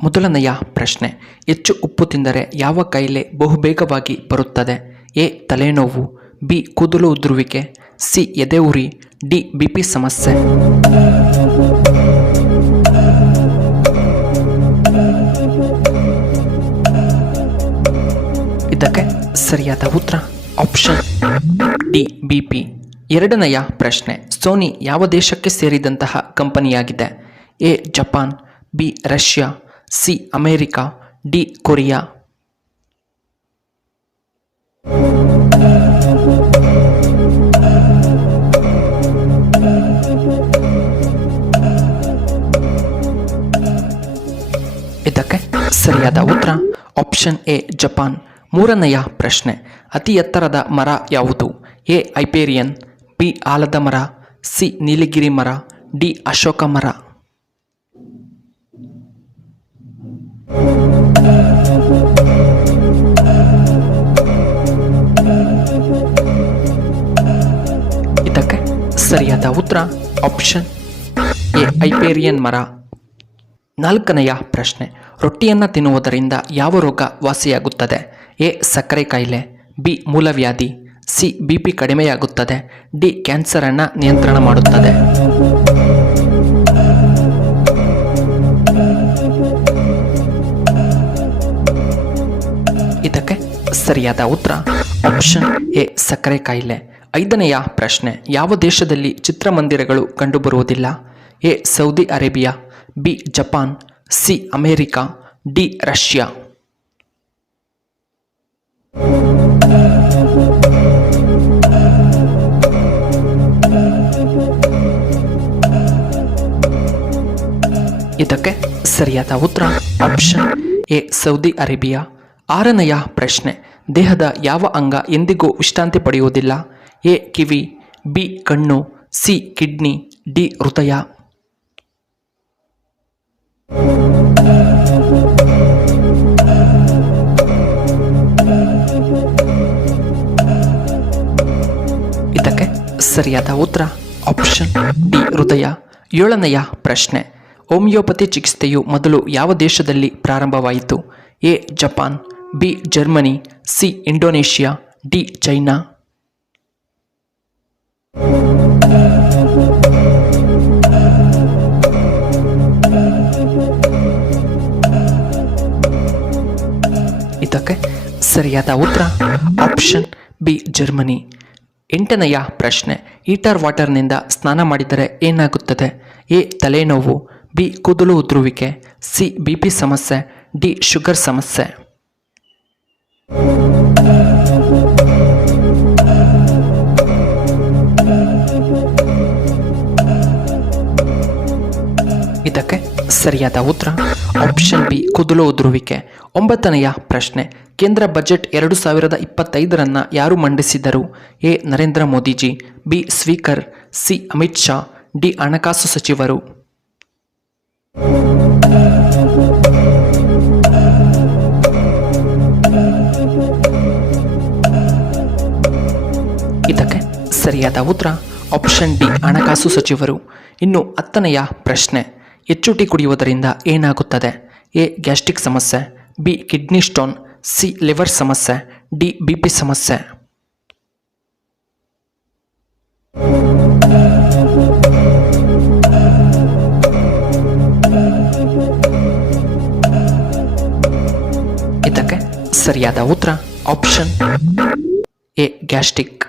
ಮೊದಲನೆಯ ಪ್ರಶ್ನೆ, ಹೆಚ್ಚು ಉಪ್ಪು ತಿಂದರೆ ಯಾವ ಕಾಯಿಲೆ ಬಹುಬೇಗವಾಗಿ ಬರುತ್ತದೆ? ಎ ತಲೆನೋವು, ಬಿ ಕೂದಲು ಉದುರುವಿಕೆ, ಸಿ ಎದೆ ಉರಿ, ಡಿ ಬಿಪಿ ಸಮಸ್ಯೆ. ಇದಕ್ಕೆ ಸರಿಯಾದ ಉತ್ತರ ಆಪ್ಷನ್ ಡಿ ಬಿಪಿ. ಎರಡನೆಯ ಪ್ರಶ್ನೆ, ಸೋನಿ ಯಾವ ದೇಶಕ್ಕೆ ಸೇರಿದಂತಹ ಕಂಪನಿಯಾಗಿದೆ? A Japan, B Russia, C America, D Korea. ಇದಕ್ಕೆ ಸರಿಯಾದ ಉತ್ತರ ಆಪ್ಷನ್ ಎ ಜಪಾನ್. ಮೂರನೆಯ ಪ್ರಶ್ನೆ, ಅತಿ ಎತ್ತರದ ಮರ ಯಾವುದು? ಎ ಹೈಪೇರಿಯನ್, ಬಿ ಆಲದ ಮರ, ಸಿ ನೀಲಗಿರಿ ಮರ, ಡಿ ಅಶೋಕ ಮರ. ಇದಕ್ಕೆ ಸರಿಯಾದ ಉತ್ತರ ಆಪ್ಷನ್ ಎ ಹೈಪೇರಿಯನ್ ಮರ. ನಾಲ್ಕನೆಯ ಪ್ರಶ್ನೆ, ರೊಟ್ಟಿಯನ್ನು ತಿನ್ನುವುದರಿಂದ ಯಾವ ರೋಗ ವಾಸಿಯಾಗುತ್ತದೆ? ಎ ಸಕ್ಕರೆ ಕಾಯಿಲೆ, ಬಿ ಮೂಲವ್ಯಾಧಿ, ಸಿ ಬಿಪಿ ಕಡಿಮೆಯಾಗುತ್ತದೆ, ಡಿ ಕ್ಯಾನ್ಸರನ್ನು ನಿಯಂತ್ರಣ ಮಾಡುತ್ತದೆ. ಇದಕ್ಕೆ ಸರಿಯಾದ ಉತ್ತರ ಆಪ್ಷನ್ ಎ ಸಕ್ಕರೆ ಕಾಯಿಲೆ. ಐದನೆಯ ಪ್ರಶ್ನೆ, ಯಾವ ದೇಶದಲ್ಲಿ ಚಿತ್ರಮಂದಿರಗಳು ಕಂಡುಬರುವುದಿಲ್ಲ? A Saudi Arabia, B Japan, C America, D Russia. ಇದಕ್ಕೆ ಸರಿಯಾದ ಉತ್ತರ ಆಪ್ಷನ್ ಎ ಸೌದಿ ಅರೇಬಿಯಾ. ಆರನೆಯ ಪ್ರಶ್ನೆ, ದೇಹದ ಯಾವ ಅಂಗ ಎಂದಿಗೂ ವಿಶ್ರಾಂತಿ ಪಡೆಯುವುದಿಲ್ಲ? ಎ ಕಿವಿ, ಬಿ ಕಣ್ಣು, ಸಿ ಕಿಡ್ನಿ, ಡಿ ಹೃದಯ. ಇದಕ್ಕೆ ಸರಿಯಾದ ಉತ್ತರ ಆಪ್ಷನ್ ಡಿ ಹೃದಯ. ಏಳನೆಯ ಪ್ರಶ್ನೆ, ಹೋಮಿಯೋಪತಿ ಚಿಕಿತ್ಸೆಯು ಮೊದಲು ಯಾವ ದೇಶದಲ್ಲಿ ಪ್ರಾರಂಭವಾಯಿತು? A Japan, B Germany, C Indonesia, D China. ಇದಕ್ಕೆ ಸರಿಯಾದ ಉತ್ತರ ಆಪ್ಷನ್ ಬಿ ಜರ್ಮನಿ. ಎಂಟನೆಯ ಪ್ರಶ್ನೆ, ಹೀಟರ್ ವಾಟರ್ನಿಂದ ಸ್ನಾನ ಮಾಡಿದರೆ ಏನಾಗುತ್ತದೆ? ಎ ತಲೆನೋವು, ಬಿ ಕೂದಲು ಉದುರುವಿಕೆ, ಸಿ ಬಿಪಿ ಸಮಸ್ಯೆ, ಡಿ ಶುಗರ್ ಸಮಸ್ಯೆ. ಇದಕ್ಕೆ ಸರಿಯಾದ ಉತ್ತರ ಆಪ್ಷನ್ ಬಿ ಕೂದಲು ಉದುರುವಿಕೆ. ಒಂಬತ್ತನೆಯ ಪ್ರಶ್ನೆ, ಕೇಂದ್ರ ಬಜೆಟ್ 2025 ಯಾರು ಮಂಡಿಸಿದರು? A Narendra Modiji, B speaker, C Amit Shah, D ಹಣಕಾಸು ಸಚಿವರು. ಇದಕ್ಕೆ ಸರಿಯಾದ ಉತ್ತರ ಆಪ್ಷನ್ ಡಿ ಹಣಕಾಸು ಸಚಿವರು. ಇನ್ನು 10ನೆಯ ಪ್ರಶ್ನೆ, ಹೆಚ್ಚು ಟೀ ಕುಡಿಯುವುದರಿಂದ ಏನಾಗುತ್ತದೆ? ಎ ಗ್ಯಾಸ್ಟ್ರಿಕ್ ಸಮಸ್ಯೆ, B kidney stone, C liver ಸಮಸ್ಯೆ, ಡಿ ಬಿಪಿ ಸಮಸ್ಯೆ. ಇದಕ್ಕೆ ಸರಿಯಾದ ಉತ್ತರ ಆಪ್ಷನ್ ಎ ಗ್ಯಾಸ್ಟ್ರಿಕ್.